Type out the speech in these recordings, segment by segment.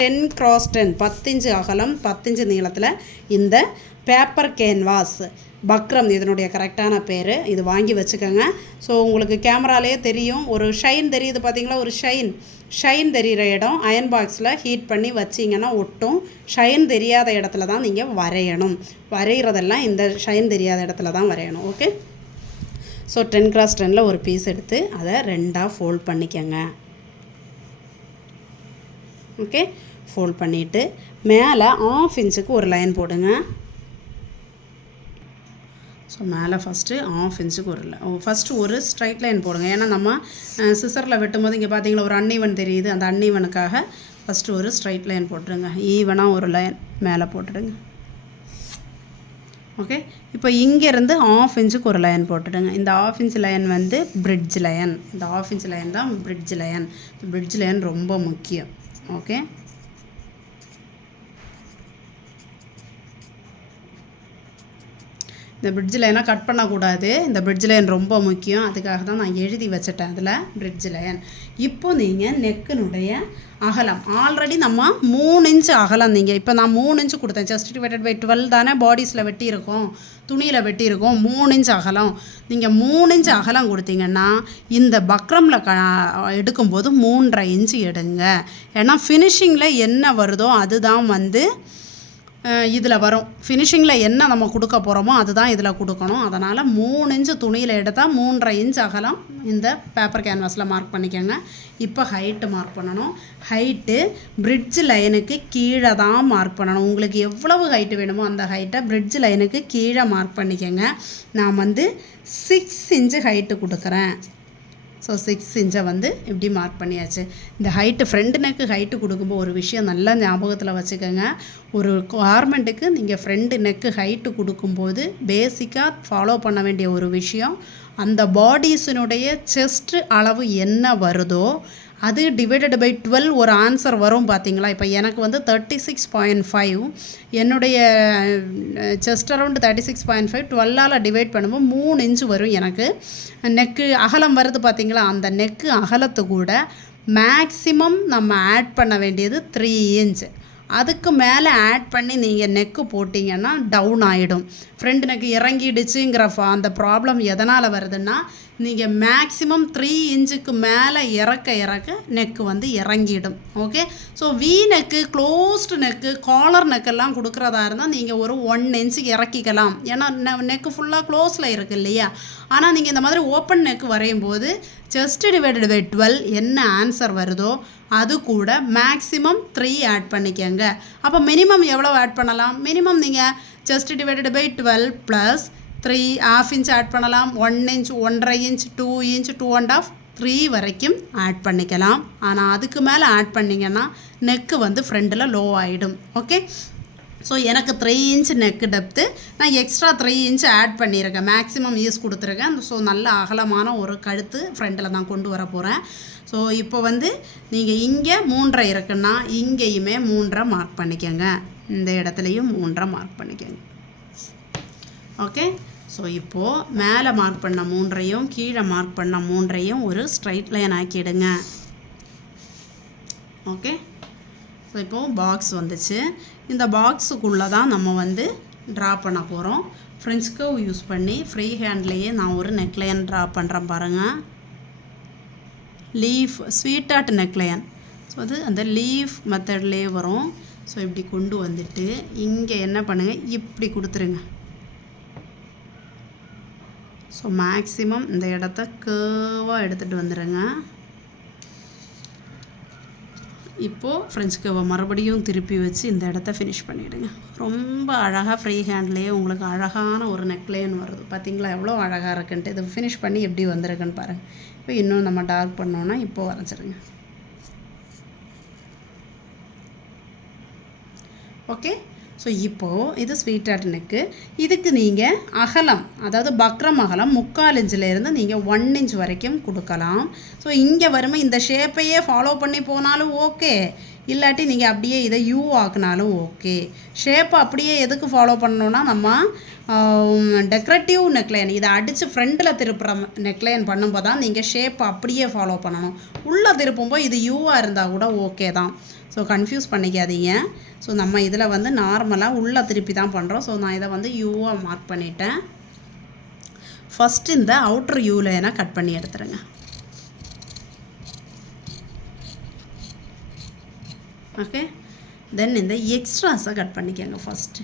10 x 10 10 inch அகலம் 10 inch நீளத்தில் இந்த பேப்பர் கேன்வாஸ் பக்ரம் இதனுடைய கரெக்டான பேர். இது வாங்கி வச்சுக்கோங்க. ஸோ உங்களுக்கு கேமராலே தெரியும், ஒரு ஷைன் தெரியுது பார்த்தீங்களா, ஒரு ஷைன் தெரிகிற இடம் அயன் பாக்ஸில் ஹீட் பண்ணி வச்சிங்கன்னா ஒட்டும். ஷைன் தெரியாத இடத்துல தான் நீங்கள் வரையணும். வரைகிறதெல்லாம் இந்த ஷைன் தெரியாத இடத்துல தான் வரையணும். ஓகே. ஸோ 10 x 10 ஒரு பீஸ் எடுத்து அதை ரெண்டாக ஃபோல்ட் பண்ணிக்கோங்க. ஓகே, ஃபோல்ட் பண்ணிவிட்டு மேலே 1/2 இன்ச்சுக்கு ஒரு லைன் போடுங்க. ஸோ மேலே ஃபஸ்ட்டு 1/2 இன்ச்சுக்கு ஃபஸ்ட்டு ஒரு ஸ்ட்ரைட் லைன் போடுங்க. ஏன்னா நம்ம சிசரில் வெட்டும்போது இங்கே பார்த்தீங்களா ஒரு அன்ஈவன் தெரியுது, அந்த அன்ஈவனுக்காக ஃபஸ்ட்டு ஒரு ஸ்ட்ரைட் லைன் போட்டுருங்க. ஈவனாக ஒரு லைன் மேலே போட்டுடுங்க. ஓகே, இப்போ இங்கேருந்து 1/2 இன்ச்சுக்கு ஒரு லைன் போட்டுடுங்க. இந்த 1/2 இன்ச் லைன் வந்து பிரிட்ஜ் லைன். இந்த 1/2 இன்ச் லைன் தான் பிரிட்ஜ் லைன். பிரிட்ஜ் லைன் ரொம்ப முக்கியம். ஓகே, இந்த பிரிட்ஜ் லைனை கட் பண்ணக்கூடாது. இந்த பிரிட்ஜ் லைன் ரொம்ப முக்கியம். அதுக்காக தான் நான் எழுதி வச்சுட்டேன் அதில் பிரிட்ஜ் லைன். இப்போ நீங்கள் நெக்கினுடைய அகலம் ஆல்ரெடி நம்ம 3 இன்ச்சு அகலம், நீங்கள் இப்போ நான் 3 இன்ச்சு கொடுத்தேன். ஜஸ்ட் டிவைடட் பை 12 தானே பாடிஸில் வெட்டியிருக்கோம், துணியில் வெட்டியிருக்கோம். 3 இன்ச்சு அகலம். நீங்கள் 3 இன்ச்சு அகலம் கொடுத்தீங்கன்னா இந்த பக்ரமில் எடுக்கும்போது 3.5 இன்ச்சு எடுங்க. ஏன்னா ஃபினிஷிங்கில் என்ன வருதோ அதுதான் வந்து இதில் வரும். ஃபினிஷிங்கில் என்ன நம்ம கொடுக்க போகிறோமோ அதுதான் இதில் கொடுக்கணும். அதனால் 3 இன்ச்சு துணியில் எடுத்தால் 3.5 இன்ச் அகலம் இந்த பேப்பர் கேன்வாஸில் மார்க் பண்ணிக்கோங்க. இப்போ ஹைட்டு மார்க் பண்ணணும். ஹைட்டு பிரிட்ஜ் லைனுக்கு கீழே தான் மார்க் பண்ணணும். உங்களுக்கு எவ்வளவு ஹைட்டு வேணுமோ அந்த ஹைட்டை பிரிட்ஜ் லைனுக்கு கீழே மார்க் பண்ணிக்கோங்க. நான் வந்து 6 இன்ச்சு ஹைட்டு கொடுக்குறேன். ஸோ 6 இன்ச்சை வந்து இப்படி மார்க் பண்ணியாச்சு. இந்த ஹைட்டு ஃப்ரண்ட் நெக்கு ஹைட்டு கொடுக்கும்போது ஒரு விஷயம் நல்லா ஞாபகத்தில் வச்சுக்கோங்க. ஒரு கார்மெண்ட்டுக்கு நீங்கள் ஃப்ரண்ட் நெக்கு ஹைட்டு கொடுக்கும்போது பேசிக்காக ஃபாலோ பண்ண வேண்டிய ஒரு விஷயம், அந்த பாடிஸினுடைய செஸ்ட்டு அளவு என்ன வருதோ அது டிவைடட் பை 12 ஒரு ஆன்சர் வரும் பார்த்தீங்களா. இப்போ எனக்கு வந்து 36.5, என்னுடைய செஸ்ட் அரவுண்டு 36.5, 12ஆல் டிவைட் பண்ணும்போது 3 இன்ச்சு வரும் எனக்கு. நெக்கு அகலம் வருது பார்த்தீங்களா, அந்த நெக்கு அகலத்து கூட மேக்ஸிமம் நம்ம ஆட் பண்ண வேண்டியது 3 இன்ச். அதுக்கு மேலே ஆட் பண்ணி நீங்கள் நெக்கு போட்டிங்கன்னா டவுன் ஆகிடும். ஃப்ரண்ட் நெக்கு இறங்கிடுச்சுங்கிற அந்த ப்ராப்ளம் எதனால் வருதுன்னா, நீங்கள் மேக்ஸிமம் 3 இன்ச்சுக்கு மேலே இறக்க நெக்கு வந்து இறங்கிடும். Okay, so V neck, closed neck, collar நெக்கெல்லாம் கொடுக்குறதா இருந்தால் நீங்கள் ஒரு 1 இன்ச்சுக்கு இறக்கிக்கலாம். ஏன்னா நெக்கு ஃபுல்லாக க்ளோஸில் இருக்குது இல்லையா. ஆனால் நீங்கள் இந்த மாதிரி ஓப்பன் நெக்கு வரையும் போது செஸ்ட் டிவைடட் பை 12 என்ன ஆன்சர் வருதோ அது கூட மேக்ஸிமம் 3 ஆட் பண்ணிக்கோங்க. அப்போ மினிமம் எவ்வளோ ஆட் பண்ணலாம்? மினிமம் நீங்கள் chest divided by 12 plus 3 1/2 inch add பண்ணலாம். 1 இன்ச், 1.5 இன்ச், 2 இன்ச், 2.5, 3 வரைக்கும் ஆட் பண்ணிக்கலாம். ஆனால் அதுக்கு மேலே ஆட் பண்ணிங்கன்னா நெக்கு வந்து ஃப்ரண்டில் லோ ஆகிடும். ஓகே, ஸோ எனக்கு 3 இன்ச் நெக்கு டெப்த்து, நான் எக்ஸ்ட்ரா 3 இன்ச் ஆட் பண்ணியிருக்கேன். மேக்ஸிமம் யூஸ் கொடுத்துருக்கேன். ஸோ நல்ல அகலமான ஒரு கழுத்து ஃப்ரண்டில் தான் கொண்டு வர போகிறேன். ஸோ இப்போ வந்து நீங்கள் இங்கே 3.5 இருக்குன்னா இங்கேயுமே 3.5 மார்க் பண்ணிக்கோங்க. இந்த இடத்துலையும் 3.5 மார்க் பண்ணிக்கோங்க. ஓகே, ஸோ இப்போது மேலே மார்க் பண்ண 3.5 கீழே மார்க் பண்ண 3.5 ஒரு ஸ்ட்ரைட் லைன் ஆக்கிடுங்க. ஓகே, ஸோ இப்போது பாக்ஸ் வந்துச்சு. இந்த பாக்ஸுக்குள்ளே தான் நம்ம வந்து ட்ரா பண்ண போகிறோம். ஃப்ரெஞ்ச் கர்வ் யூஸ் பண்ணி ஃப்ரீ ஹேண்ட்லேயே நான் ஒரு நெக்லைன் ட்ரா பண்ணுறேன் பாருங்கள். Leaf sweet art neckline. So அது அந்த லீஃப் மெத்தட்லேயே வரும். ஸோ இப்படி கொண்டு வந்துட்டு இங்கே என்ன பண்ணுங்கள், இப்படி கொடுத்துருங்க. ஸோ மேக்ஸிமம் இந்த இடத்த கர்வாக எடுத்துகிட்டு வந்துடுங்க. இப்போது ஃப்ரெஞ்ச் கர்வை மறுபடியும் திருப்பி வச்சு இந்த இடத்த ஃபினிஷ் பண்ணிவிடுங்க. ரொம்ப அழகாக ஃப்ரீ ஹேண்ட்லேயே உங்களுக்கு அழகான ஒரு நெக்லைன் வருது பார்த்தீங்களா, எவ்வளோ அழகாக இருக்குன்ட்டு. இதை ஃபினிஷ் பண்ணி எப்படி வந்திருக்குன்னு பாருங்கள். இப்போ இன்னும் நம்ம டார்க் பண்ணோன்னா இப்போது வரைஞ்சிருங்க. ஓகே, ஸோ இப்போது இது ஸ்வீட் ஆர்ட் நெக்கு. இதுக்கு நீங்கள் அகலம், அதாவது பக்ரம் அகலம் 3/4 இன்ச்சிலேருந்து நீங்கள் 1 இன்ச் வரைக்கும் கொடுக்கலாம். ஸோ இங்கே வரும்போது இந்த ஷேப்பையே ஃபாலோ பண்ணி போனாலும் ஓகே, இல்லாட்டி நீங்கள் அப்படியே இதை யூ ஆக்குனாலும் ஓகே. ஷேப்பை அப்படியே எதுக்கு ஃபாலோ பண்ணணுன்னா, நம்ம டெக்கரேட்டிவ் நெக்லைன் இதை அடித்து ஃப்ரண்ட்டில் திருப்புற நெக்லைன் பண்ணும்போது தான் நீங்கள் ஷேப்பை அப்படியே ஃபாலோ பண்ணணும். உள்ளே திருப்பும்போது இது யூவாக இருந்தால் கூட ஓகே தான். ஸோ கன்ஃபியூஸ் பண்ணிக்காதீங்க. ஸோ நம்ம இதில் வந்து நார்மலாக உள்ளே திருப்பி தான் பண்ணுறோம். ஸோ நான் இதை வந்து யூவாக மார்க் பண்ணிட்டேன். ஃபஸ்ட்டு இந்த அவுட்ரு யூ லைனை கட் பண்ணி எடுத்துருங்க. ஓகே, தென் இந்த எக்ஸ்ட்ராஸை கட் பண்ணிக்கோங்க. ஃபஸ்ட்டு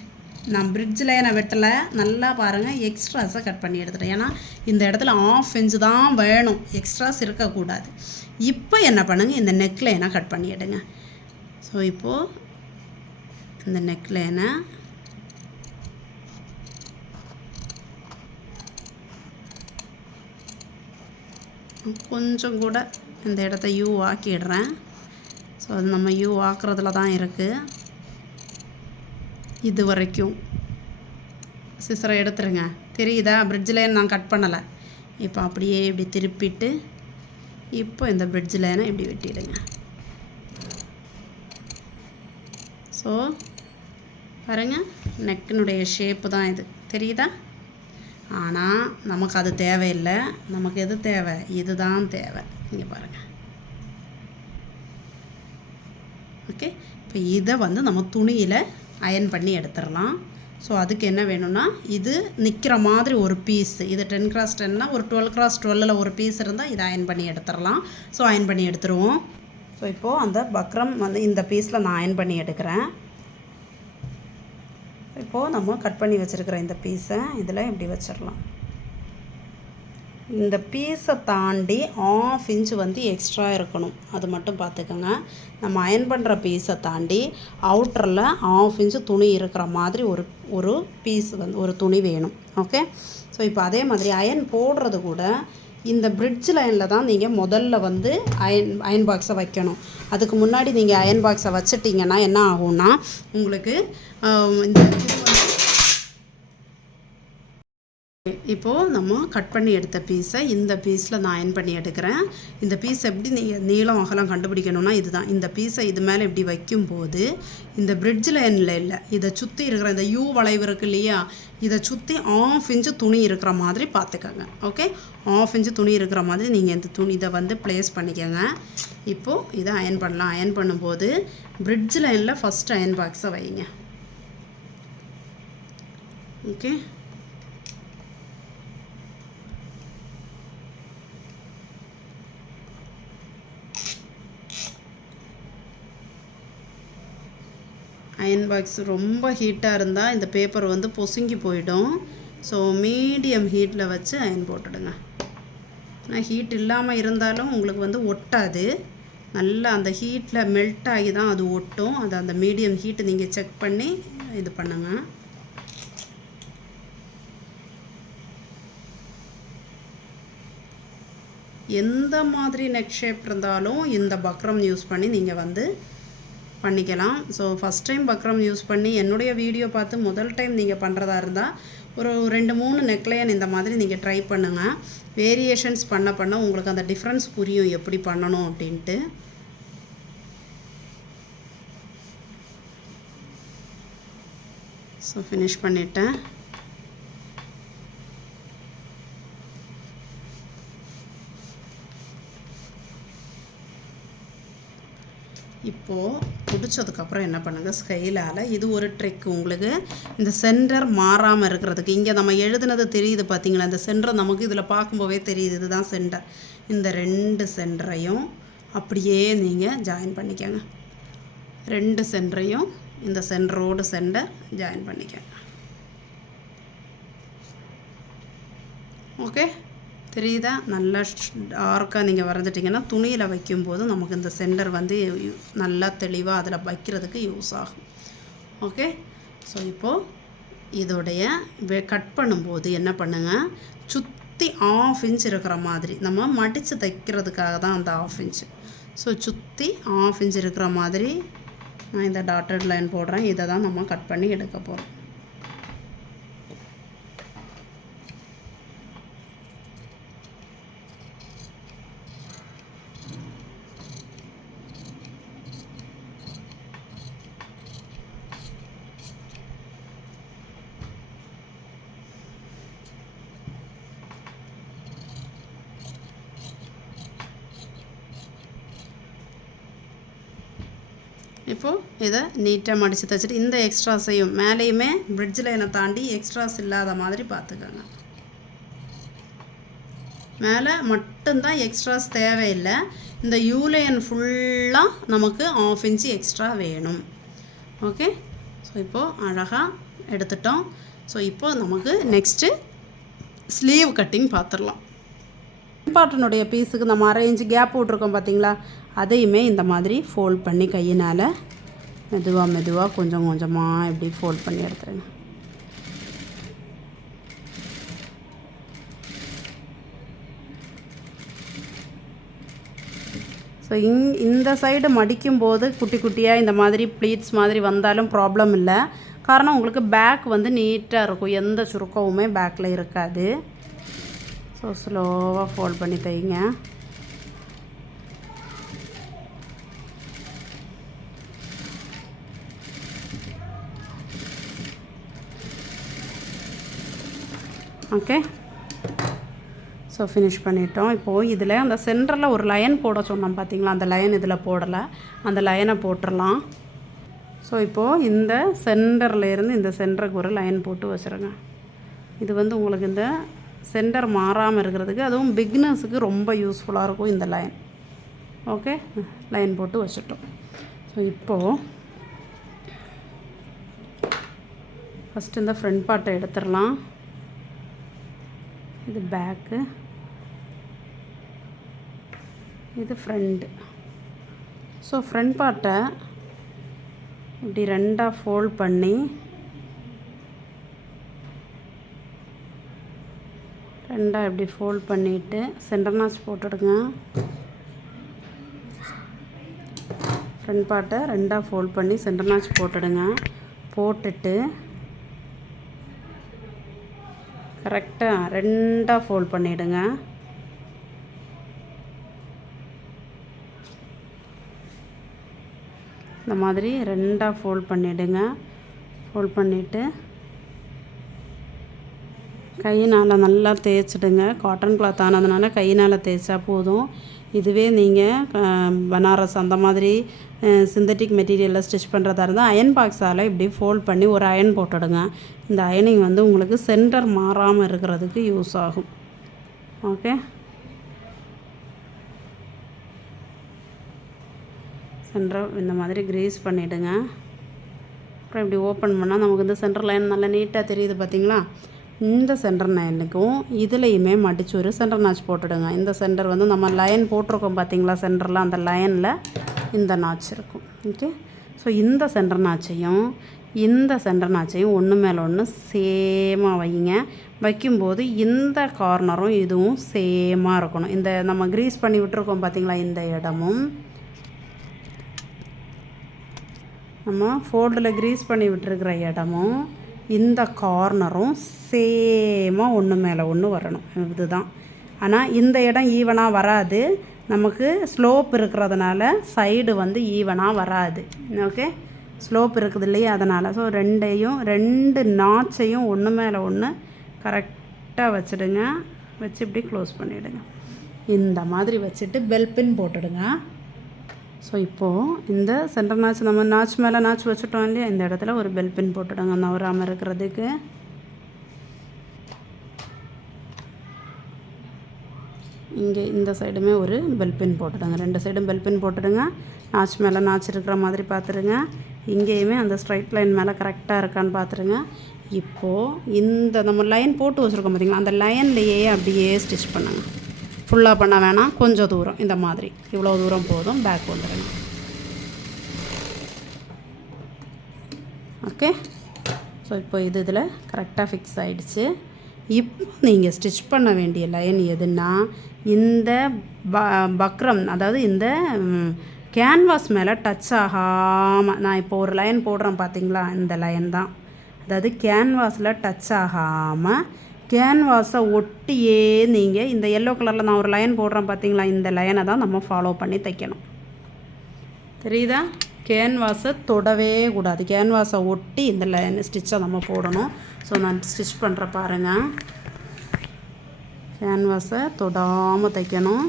நான் பிரிட்ஜ் லைனை வெட்டலை, நல்லா பாருங்கள், எக்ஸ்ட்ராஸை கட் பண்ணி எடுத்துட்டேன். ஏன்னா இந்த இடத்துல 1/2 இன்ச்சு தான் வேணும், எக்ஸ்ட்ராஸ் இருக்கக்கூடாது. இப்போ என்ன பண்ணுங்கள், இந்த நெக் லைனை கட் பண்ணி எடுங்க. ஸோ இப்போது இந்த நெக் லைனை கொஞ்சம் கூட இந்த இடத்த யூ ஆக்கிடுறேன். ஸோ அது நம்ம யூ ஆக்குறதுல தான் இருக்குது. இது வரைக்கும் சிசரை எடுத்துருங்க. தெரியுதா, பிரிட்ஜ் லைன் நான் கட் பண்ணலை. இப்போ அப்படியே இப்படி திருப்பிட்டு இப்போ இந்த பிரிட்ஜ் லைனை இப்படி வெட்டிடுங்க. ஸோ பாருங்கள், நெக்கினுடைய ஷேப்பு தான் இது, தெரியுதா? ஆனால் நமக்கு அது தேவையில்லை. நமக்கு எது தேவை, இது தான் தேவை. இங்கே பாருங்கள். ஓகே, இப்போ இதை வந்து நம்ம துணியில் அயன் பண்ணி எடுத்துடலாம். ஸோ அதுக்கு என்ன வேணும்னா, இது நிற்கிற மாதிரி ஒரு பீஸ், இது 10x10னா ஒரு 12x12ல் ஒரு பீஸ் இருந்தால் இதை அயன் பண்ணி எடுத்துடலாம். ஸோ அயன் பண்ணி எடுத்துருவோம். ஸோ இப்போது அந்த பக்ரம் வந்து இந்த பீஸில் நான் அயன் பண்ணி எடுக்கிறேன். இப்போது நம்ம கட் பண்ணி வச்சுருக்கிற இந்த பீஸை இதில் இப்படி வச்சிடலாம். இந்த பீஸை தாண்டி 1/2 இன்ச்சு வந்து எக்ஸ்ட்ரா இருக்கணும், அது மட்டும் பார்த்துக்கோங்க. நம்ம அயன் பண்ணுற பீஸை தாண்டி அவுட்டரில் 1/2 இன்ச்சு துணி இருக்கிற மாதிரி ஒரு பீஸ் வந்து ஒரு துணி வேணும். ஓகே, ஸோ இப்போ அதே மாதிரி அயன் போடுறது கூட இந்த பிரிட்ஜ் லைனில் தான் நீங்கள் முதல்ல வந்து அயன் பாக்ஸை வைக்கணும். அதுக்கு முன்னாடி நீங்கள் அயன் பாக்ஸை வச்சிட்டிங்கன்னா என்ன ஆகும்னா, உங்களுக்கு இந்த இப்போது நம்ம கட் பண்ணி எடுத்த பீஸை இந்த பீஸில் நான் அயன் பண்ணி எடுக்கிறேன். இந்த பீஸ் எப்படி நீங்கள் நீளம் அகலம் கண்டுபிடிக்கணும்னா இதுதான். இந்த பீஸை இது மேலே இப்படி வைக்கும்போது இந்த பிரிட்ஜ் லைனில் இல்லை, இதை சுற்றி இருக்கிற இந்த யூ வளைவு இருக்குது இல்லையா, இதை சுற்றி 1/2 இன்ச்சு துணி இருக்கிற மாதிரி பார்த்துக்கோங்க. ஓகே, 1/2 இன்ச்சு துணி இருக்கிற மாதிரி நீங்கள் இந்த துணி இதை வந்து ப்ளேஸ் பண்ணிக்கோங்க. இப்போது இதை அயன் பண்ணலாம். அயன் பண்ணும்போது பிரிட்ஜ் லைனில் ஃபஸ்ட்டு அயன் பாக்ஸை வைங்க. ஓகே, அயன் பாக்ஸ் ரொம்ப ஹீட்டாக இருந்தால் இந்த பேப்பர் வந்து பொசுங்கி போயிடும். ஸோ மீடியம் ஹீட்டில் வச்சு அயன் போட்டுடுங்க. ஆனால் ஹீட் இல்லாமல் இருந்தாலும் உங்களுக்கு வந்து ஒட்டாது, நல்லா அந்த ஹீட்டில் மெல்ட் ஆகி தான் அது ஒட்டும். அது அந்த மீடியம் ஹீட்டு நீங்கள் செக் பண்ணி இது பண்ணுங்கள். எந்த மாதிரி நெக் ஷேப் இருந்தாலும் இந்த பக்ரம் யூஸ் பண்ணி நீங்கள் வந்து பண்ணிக்கலாம். ஸோ ஃபஸ்ட் டைம் பக்ரம் யூஸ் பண்ணி என்னுடைய வீடியோ பார்த்து முதல் டைம் நீங்கள் பண்ணுறதா இருந்தால் ஒரு 2-3 நெக்லைன் இந்த மாதிரி நீங்கள் ட்ரை பண்ணுங்கள். வேரியேஷன்ஸ் பண்ண உங்களுக்கு அந்த டிஃப்ரென்ஸ் புரியும் எப்படி பண்ணணும் அப்படின்ட்டு. ஸோ ஃபினிஷ் பண்ணிட்டேன். இப்போது பிடிச்சதுக்கப்புறம் என்ன பண்ணுங்கள், ஸ்கைலால் இது ஒரு ட்ரிக் உங்களுக்கு, இந்த சென்டர் மாறாமல் இருக்கிறதுக்கு. இங்கே நம்ம எழுதுனது தெரியுது பார்த்தீங்களா, இந்த சென்டர் நமக்கு இதில் பார்க்கும்போதே தெரியுது, இதுதான் சென்டர். இந்த 2 சென்டரையும் அப்படியே நீங்கள் ஜாயின் பண்ணிக்கோங்க. 2 சென்டரையும் இந்த சென்டரோடு சென்டர் ஜாயின் பண்ணிக்கோங்க. ஓகே, தெரியுதா? நல்லா டார்க்காக நீங்கள் வரைஞ்சிட்டிங்கன்னா துணியில் வைக்கும்போது நமக்கு இந்த சென்டர் வந்து நல்லா தெளிவாக அதில் வைக்கிறதுக்கு யூஸ் ஆகும். ஓகே, ஸோ இப்போது இதோடைய கட் பண்ணும்போது என்ன பண்ணுங்கள், சுற்றி 1/2 இன்ச் இருக்கிற மாதிரி நம்ம மடித்து தைக்கிறதுக்காக தான் அந்த 1/2 இன்ச்சு. ஸோ சுற்றி 1/2 இன்ச் இருக்கிற மாதிரி நான் இந்த டாட்டட் லைன் போடுறேன். இதை தான் நம்ம கட் பண்ணி எடுக்க போகிறோம். இப்போது இதை நீட்டாக மடித்து தைச்சிட்டு இந்த எக்ஸ்ட்ராஸையும் மேலேயுமே பிரிட்ஜ் லைனை தாண்டி எக்ஸ்ட்ராஸ் இல்லாத மாதிரி பார்த்துக்கோங்க. மேலே மட்டும்தான் எக்ஸ்ட்ராஸ் தேவையில்லை. இந்த யூலைன் ஃபுல்லாக நமக்கு 1/2 இன்ச்சு எக்ஸ்ட்ரா வேணும். ஓகே, ஸோ இப்போது அழகாக எடுத்துட்டோம். ஸோ இப்போது நமக்கு நெக்ஸ்ட்டு ஸ்லீவ் கட்டிங் பார்த்துடலாம். பாட்டனுடைய பீஸுக்கு நம்ம 1/2 இன்ச்சு கேப் விட்ருக்கோம் பார்த்தீங்களா, அதையுமே இந்த மாதிரி ஃபோல்ட் பண்ணி கையினால் மெதுவாக கொஞ்சம் கொஞ்சமாக இப்படி ஃபோல்ட் பண்ணி எடுத்துருங்க. ஸோ இந்த சைடு மடிக்கும்போது குட்டி குட்டியாக இந்த மாதிரி ப்ளீட்ஸ் மாதிரி வந்தாலும் ப்ராப்ளம் இல்லை. காரணம் உங்களுக்கு பேக் வந்து நீட்டாக இருக்கும், எந்த சுருக்கவுமே பேக்கில் இருக்காது. ஸோ ஸ்லோவாக ஃபோல்ட் பண்ணி தைங்க. ஓகே, ஸோ ஃபினிஷ் பண்ணிட்டோம். இப்போது இதில் அந்த சென்டரில் ஒரு லைன் போட சொன்னோம் பார்த்தீங்களா, அந்த லைன் இதில் போடலை, அந்த லைனை போட்டுடலாம். ஸோ இப்போது இந்த சென்டர்லேருந்து இந்த சென்டருக்கு ஒரு லைன் போட்டு வச்சுருங்க. இது வந்து உங்களுக்கு இந்த சென்டர் மாறாமல் இருக்கிறதுக்கு, அதுவும் பிகினர்ஸுக்கு ரொம்ப யூஸ்ஃபுல்லாக இருக்கும் இந்த லைன். ஓகே, லைன் போட்டு வச்சுட்டோம். ஸோ இப்போது ஃபஸ்ட்டு இந்த ஃப்ரண்ட் பார்ட்டை எடுத்துடலாம். இது பேக்கு, இது ஃப்ரண்ட்டு. ஸோ ஃப்ரண்ட் பார்ட்டை இப்படி 2ஆக ஃபோல்ட் பண்ணி 2ஆக இப்படி ஃபோல்ட் பண்ணிவிட்டு சென்டர் நாச் போட்டுடுங்க. ஃப்ரண்ட் பார்ட்டை 2ஆக ஃபோல்ட் பண்ணி சென்டர் நாச் போட்டுடுங்க. போட்டுட்டு கரெக்டாக 2ஆக ஃபோல்ட் பண்ணிவிடுங்க. இந்த மாதிரி 2ஆக ஃபோல்ட் பண்ணிவிடுங்க. ஃபோல்ட் பண்ணிவிட்டு கையினால் நல்லா தேய்ச்சிடுங்க. காட்டன் கிளாத் ஆனதுனால கையினால் தேய்ச்சா போதும். இதுவே நீங்கள் பனாரஸ் அந்த மாதிரி சிந்தட்டிக் மெட்டீரியலில் ஸ்டிச் பண்ணுறதா இருந்தால் அயன் பாக்ஸால் இப்படி ஃபோல்ட் பண்ணி ஒரு அயன் போட்டுடுங்க. இந்த அயனிங் வந்து உங்களுக்கு சென்டர் மாறாமல் இருக்கிறதுக்கு யூஸ் ஆகும். ஓகே, சென்டர் இந்த மாதிரி கிரீஸ் பண்ணிவிடுங்க. அப்புறம் இப்படி ஓப்பன் பண்ணால் நமக்கு இந்த சென்டர் லைன் நல்லா நீட்டாக தெரியுது பார்த்தீங்களா. இந்த சென்டர் லைனுக்கும் இதுலேயுமே மடித்து ஒரு சென்டர் நாச் போட்டுடுங்க. இந்த சென்டர் வந்து நம்ம லைன் போட்டிருக்கோம் பார்த்தீங்களா சென்டரில், அந்த லைனில் இந்த நாச் இருக்கும். ஓகே, ஸோ இந்த சென்டர் நாச்சையும் இந்த சென்டர் நாச்சையும் ஒன்று மேலே ஒன்று சேமாக வைங்க. வைக்கும்போது இந்த கார்னரும் இதுவும் சேமாக இருக்கணும். இந்த நம்ம க்ரீஸ் பண்ணி விட்டுருக்கோம் பார்த்தீங்களா, இந்த இடமும் நம்ம ஃபோல்டில் க்ரீஸ் பண்ணி விட்டுருக்கிற இடமும் இந்த கார்னரும் சேமாக ஒன்று மேலே ஒன்று வரணும். இதுதான். ஆனால் இந்த இடம் ஈவனாக வராது, நமக்கு ஸ்லோப் இருக்கிறதுனால சைடு வந்து ஈவனாக வராது. ஓகே, ஸ்லோப் இருக்குது இல்லையா, அதனால். ஸோ 2 நாச்சையும் ஒன்று மேலே ஒன்று கரெக்டாக வச்சுடுங்க. வச்சு இப்படி க்ளோஸ் பண்ணிவிடுங்க. இந்த மாதிரி வச்சுட்டு பெல் பின் போட்டுடுங்க. ஸோ இப்போது இந்த சென்டர் நாச் நம்ம நாச் மேலே நாச் வச்சுட்டோம் இல்லையா, இந்த இடத்துல ஒரு பெல் பின் போட்டுடுங்க நவராமல் இருக்கிறதுக்கு. இங்கே இந்த சைடுமே ஒரு பெல் பின் போட்டுடுங்க. 2 சைடும் பெல் பின் போட்டுடுங்க. நாச் மேலே நாச் இருக்கிற மாதிரி பார்த்துருங்க. இங்கேயுமே அந்த ஸ்ட்ரைட் லைன் மேலே கரெக்டாக இருக்கான்னு பார்த்துருங்க. இப்போது இந்த நம்ம லைன் போட்டு வச்சுருக்கோம் பார்த்திங்களா, அந்த லைன்லையே அப்படியே ஸ்டிச் பண்ணுங்கள். ஃபுல்லாக பண்ண வேணாம், கொஞ்சம் தூரம் இந்த மாதிரி, இவ்வளோ தூரம் போதும். பேக் வந்துடுங்க. ஓகே, ஸோ இப்போ இதில் கரெக்டாக ஃபிக்ஸ் ஆகிடுச்சு. இப்போ நீங்கள் ஸ்டிச் பண்ண வேண்டிய லைன் எதுன்னா, இந்த பக்ரம், அதாவது இந்த கேன்வாஸ் மேலே டச் ஆகாமல், நான் இப்போ ஒரு லைன் போடுறேன் பார்த்தீங்களா, இந்த லைன் தான். அதாவது கேன்வாஸில் டச் ஆகாமல் கேன்வாஸை ஒட்டியே நீங்கள் இந்த எல்லோ கலரில் நான் ஒரு லைன் போடுறேன் பார்த்தீங்களா, இந்த லைனை தான் நம்ம ஃபாலோ பண்ணி தைக்கணும். தெரியுதா? கேன்வாஸை தொடவே கூடாது, கேன்வாஸை ஒட்டி இந்த லைன் ஸ்டிச்சை நம்ம போடணும். ஸோ நான் ஸ்டிச் பண்ணுற பாருங்கள், கேன்வாஸை தொடாமல் தைக்கணும்.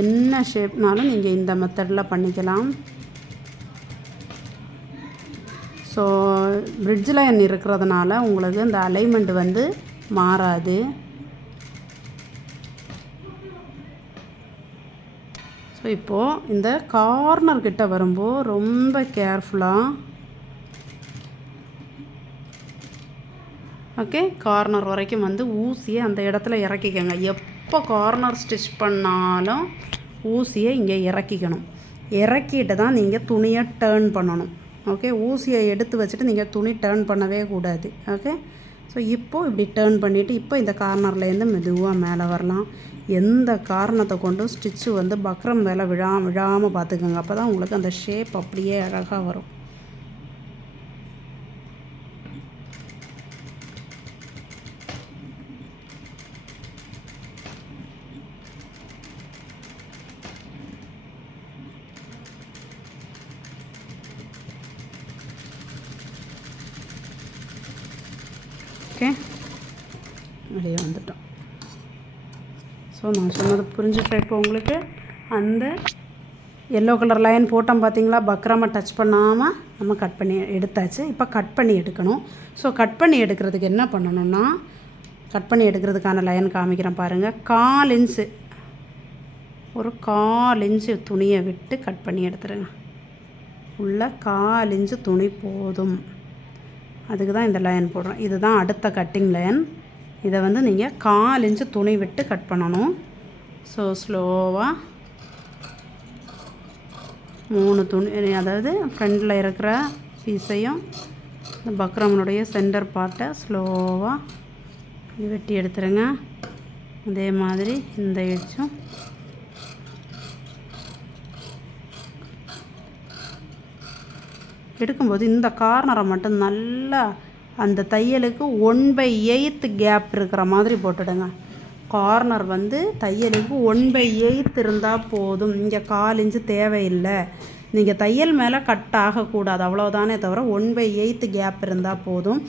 என்ன ஷேப்னாலும் நீங்கள் இந்த மெத்தடில் பண்ணிக்கலாம். ஸோ பிரிட்ஜ் லைன் இருக்கிறதுனால உங்களுக்கு இந்த அலைன்மெண்ட் வந்து மாறாது. ஸோ இப்போது இந்த கார்னர் கிட்ட வரும்போது ரொம்ப கேர்ஃபுல்லாக ஓகே கார்னர் வரைக்கும் வந்து ஊசியை அந்த இடத்துல இறக்கிக்கோங்க. எப்போ கார்னர் ஸ்டிச் பண்ணாலும் ஊசியை இங்கே இறக்கிக்கணும். இறக்கிட்டு தான் நீங்கள் துணியை டேர்ன் பண்ணணும். ஓகே ஊசியை எடுத்து வச்சுட்டு நீங்கள் துணி டேர்ன் பண்ணவே கூடாது. ஓகே ஸோ இப்போது இப்படி டேர்ன் பண்ணிவிட்டு இப்போ இந்த கார்னர்லேருந்து மெதுவாக மேலே வரலாம். எந்த காரணத்தை கொண்டும் ஸ்டிச்சு வந்து பக்ரம் மேலே விழாமல் பார்த்துக்கோங்க. அப்போ தான் உங்களுக்கு அந்த ஷேப் அப்படியே அழகாக வரும். ஓகே வெளியே வந்துட்டோம். ஸோ நான் சொன்னது புரிஞ்சுட்டா இப்போ உங்களுக்கு? அந்த எல்லோ கலர் லைன் போட்டோம் பார்த்தீங்களா, பக்ரமை டச் பண்ணாமல் நம்ம கட் பண்ணி எடுத்தாச்சு. இப்போ கட் பண்ணி எடுக்கணும். ஸோ கட் பண்ணி எடுக்கிறதுக்கு என்ன பண்ணணும்னா, கட் பண்ணி எடுக்கிறதுக்கான லைன் காமிக்கிறேன் பாருங்கள். 1/4 இன்ச்சு ஒரு 1/4 இன்ச்சு துணியை விட்டு கட் பண்ணி எடுத்துருங்க. உள்ள 1/4 இன்ச்சு துணி போதும். அதுக்கு தான் இந்த லைன் போடுறோம். இதுதான் அடுத்த கட்டிங் லைன். இதை வந்து நீங்கள் 1/4 இன்ச்சு துணி விட்டு கட் பண்ணணும். ஸோ ஸ்லோவாக 3 துணி, அதாவது ஃப்ரண்டில் இருக்கிற பீஸையும் இந்த பக்ரமனுடைய சென்டர் பார்ட்டை ஸ்லோவாக வெட்டி எடுத்துருங்க. அதே மாதிரி இந்த எட்ஜும் எடுக்கும்போது இந்த கார்னரை மட்டும் நல்லா அந்த தையலுக்கு 1/8 கேப் இருக்கிற மாதிரி போட்டுடுங்க. கார்னர் வந்து தையலுக்கு 1/8 இருந்தால் போதும். இங்கே 1/4 இன்ச்சு தேவையில்லை. நீங்கள் தையல் மேலே கட் ஆகக்கூடாது, அவ்வளோதானே தவிர 1/8 கேப் இருந்தால் போதும்.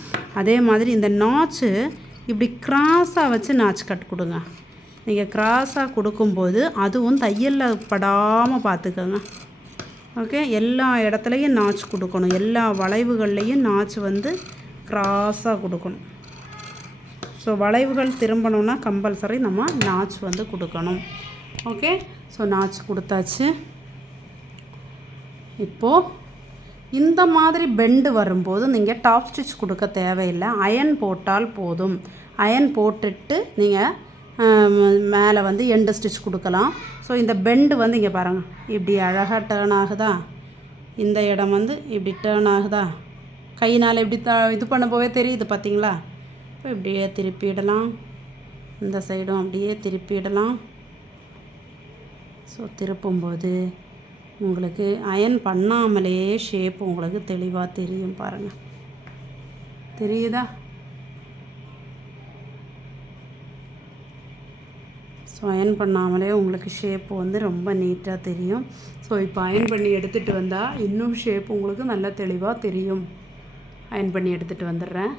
அதே மாதிரி இந்த நாச்சு இப்படி கிராஸாக வச்சு நாச்சு கட் கொடுங்க. நீங்கள் கிராஸாக கொடுக்கும்போது அதுவும் தையலில் படாமல் பார்த்துக்கோங்க. ஓகே எல்லா இடத்துலையும் நாச்சு கொடுக்கணும். எல்லா வளைவுகள்லேயும் நாச்சு வந்து கிராஸாக கொடுக்கணும். ஸோ வளைவுகள் திரும்பணுன்னா கம்பல்சரி நம்ம நாச்சு வந்து கொடுக்கணும். ஓகே ஸோ நாச்சு கொடுத்தாச்சு. இப்போது இந்த மாதிரி பெண்டு வரும்போது நீங்கள் டாப் ஸ்டிச் கொடுக்க தேவையில்லை. அயன் போட்டால் போதும். அயன் போட்டுட்டு நீங்கள் மேலே வந்து எண்டு ஸ்டிச் கொடுக்கலாம். ஸோ இந்த பெண்டு வந்து இங்கே பாருங்கள், இப்படி அழகாக டேர்ன் ஆகுதா, இந்த இடம் வந்து இப்படி டேர்ன் ஆகுதா, கையினால் இப்படி இது பண்ண போவே தெரியுது பார்த்தீங்களா. இப்போ இப்படியே திருப்பிடலாம். இந்த சைடும் அப்படியே திருப்பிடலாம். ஸோ திருப்பும்போது உங்களுக்கு அயன் பண்ணாமலே ஷேப் உங்களுக்கு தெளிவாக தெரியும் பாருங்கள். தெரியுதா? ஸோ அயன் பண்ணாமலே உங்களுக்கு ஷேப்பு வந்து ரொம்ப நீட்டாக தெரியும். ஸோ இப்போ அயன் பண்ணி எடுத்துகிட்டு வந்தால் இன்னும் ஷேப் உங்களுக்கு நல்லா தெளிவாக தெரியும். அயன் பண்ணி எடுத்துகிட்டு வந்துடுறேன்.